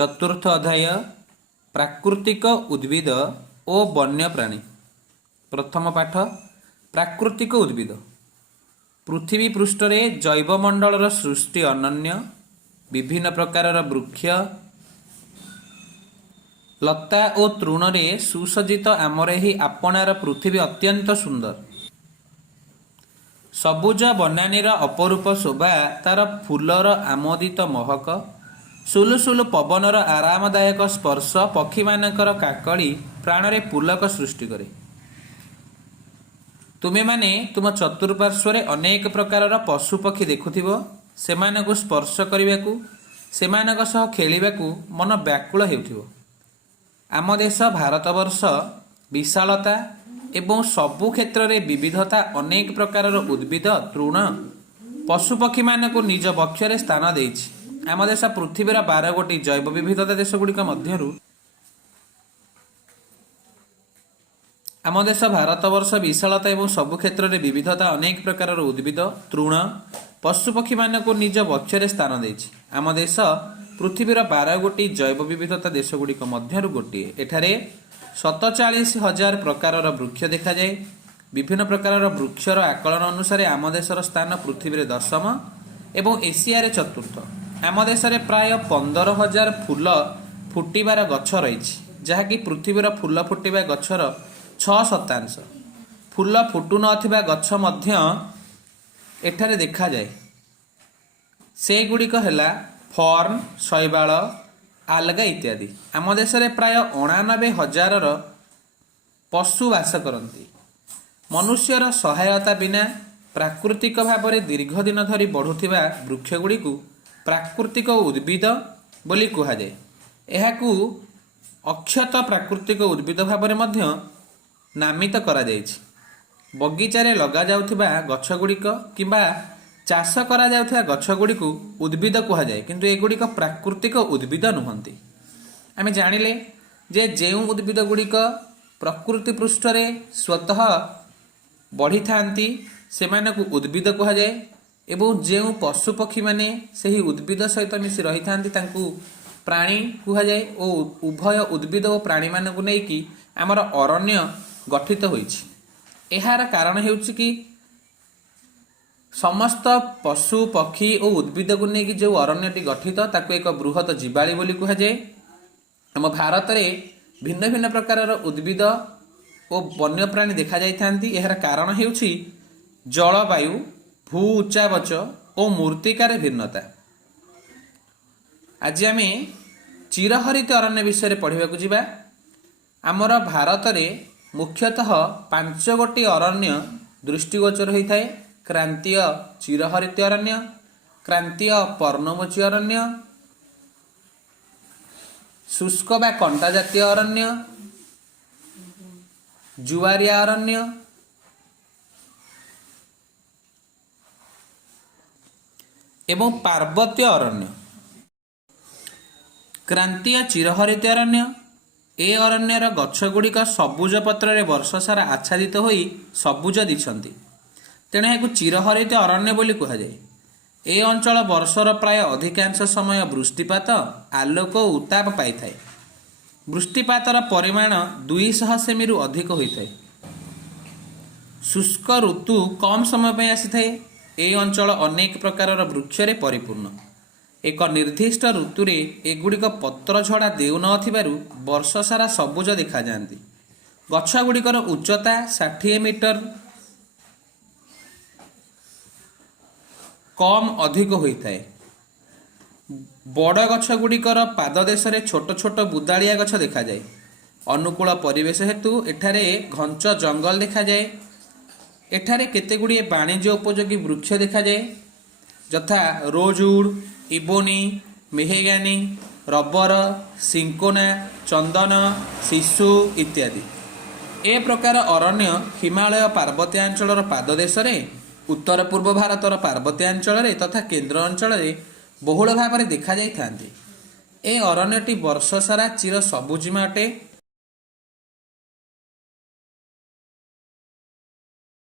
चतुर्थ अध्याय प्राकृतिक उद्भिद और वन्यप्राणी। प्रथम पाठ प्राकृतिक उद्भिद। पृथ्वी पृष्ठरे जैवमंडलर सृष्टि अनन्य। विभिन्न प्रकारर वृक्ष लता और तृणरे सुसज्जित आमर ही आपणार पृथ्वी अत्यंत सुंदर। सबुज बनानीर अपरूप शोभा, तार फूलर आमोदित महक, सुलुसुलु पवनर आरामदायक स्पर्श, पक्षी मानकर काकड़ी प्राणरे पुलक सृष्टि करे। तुमे माने तुम चतुर्पार्श्वरे अनेक प्रकारर पशु पक्षी देखुथिबो। सेमानकु स्पर्श करिबाकू, सेमानक सह खेलिबाकू मन व्याकुल हेउथिबो। आम देश भारतवर्ष विशालता एवं सबु क्षेत्र में विविधता, अनेक प्रकारर उद्भिद तृण पशु पक्षी मानकु निज बक्षरे स्थान देइछि। आम देश पृथ्वीर 12 गोटी जैव विविधता देश गुड़िक मध्यरु आम देश भारतवर्ष विशालता एवं सबु क्षेत्र में विविधता, अनेक प्रकारर उद्भिद तृण पशु पक्षी मानकु निज बक्षरे स्थान देइछि। आम देश पृथ्वीर 12 गोटी जैव विविधता देश गुड़िक मध्यरु गोटिए। एठारे 47,000 प्रकारर वृक्ष देखा जाए। विभिन्न प्रकारर वृक्षर आकलन अनुसार आम देशर स्थान पृथ्वी 10म एवं एशिया रे चतुर्थ। आम देश में प्राय 15,000 फूल फुटिबार गछ रही, जहाँकि पृथ्वीर फूल फुटिबा गछर 6%। फूल फुटु नथिबा गछ मध्य एठारे देखा जाए। से गुड़िक हेला फर्न, शैवाल, आलगा इत्यादि। आम देश में प्राय 89,000 पशु वास करती। मनुष्यर सहायता बिना प्राकृतिक भाव में दीर्घ दिन धरी बढ़ुथिबा वृक्ष गुड़िकु प्राकृतिक उद्भिद बोली कहा जाए। एहाकू अक्षत प्राकृतिक उद्भिद भाव में मध्य नामित करा जायछि। बगीचारे लगा जाउथिबा गछ गुड़िक किंबा चाष करा जाउथिबा गछ गुड़िकु उद्भिद कहा जाए, किंतु एगुड़िक प्राकृतिक उद्भिद नुहंती। आमे जानिले जे जेउ उद्भिद गुड़िक प्रकृति पृष्ठरे स्वतः बढ़ी थांती सेमानकु उद्भिद कहा जाए, एवं जेउ पशु पक्षी माने सही उद्भिद सहित मिसी रही थांती तांकु प्राणी कहा जाए। और उभय उद्भिद और प्राणी मानकु नेकी आमर अरण्य गठित होइछि। एहार कारण हेउछि कि समस्त पशु पक्षी और उद्भिद को लेकिन जो अरण्यटी गठित ताकू एक बृहत जीवाणी बोली कहा जाए। आम भारत में भिन्न भिन्न प्रकार उद्भिद और वन्यप्राणी देखा जाइथांती। एहार कारण हेउछि जलवायु, भू उच्चावच और मूर्तिकार भिन्नता। आज आम चिरहरित अरण्य विषय पढ़ा जावा। आमर भारत में मुख्यतः 5 गोटी अरण्य दृष्टिगोचर होता है। क्रांतीय चिरहरित अरण्य, क्रांतीय पर्णमोची अरण्य, शुष्क बा कंटा जातीय अरण्य, जुआरिया अरण्य एवं पार्वत्य अरण्य। क्रांतीय चिरहरित अरण्य ए अरण्यर गछ गुड़िक सबुज पत्र वर्ष सारा आच्छादित होई सबुज दिशंती, तेणु यह चिरहरित अरण्य बोली कहा जाए। ए अंचल वर्षर प्राय अधिकांश समय वृष्टिपात, आलोक और उताप पाई थाए। वृष्टिपातर परिमाण 200 सेमी रु अधिक होता है। शुष्क ऋतु कम समय पे आसी थाए। ए अंचल अनेक प्रकारर वृक्षरे परिपूर्ण। एक निर्दिष्ट ऋतुरे एगुड़िक पत्र झड़ा देउ नथिबारु वर्ष सारा सबुज देखा जाती। गछ गुड़िकर उच्चता 60 मीटर कम अधिक होता है। बड़ गछ गुड़िकर पाददेश छोट छोट बुदाड़िया गछ देखा जाए। अनुकूल परिवेश हेतु एठारे घंच जंगल देखा जाए। एठारे केतेगुड़िए वाणिज्य उपयोगी वृक्ष देखा जाए, यथा रोजवुड, इबोनी, मेहेगानी, रबर, सिंकोना, चंदन, शिशु इत्यादि। ए प्रकार अरण्य हिमालय पार्वत्यांचल पाददेश उत्तर पूर्व भारतर पार्वत्यांचल तथा केन्द्र अंचल बहुल भाव में देखा जाइथांती। ए अरण्यटी वर्ष सारा चिर सबुजिमा अटे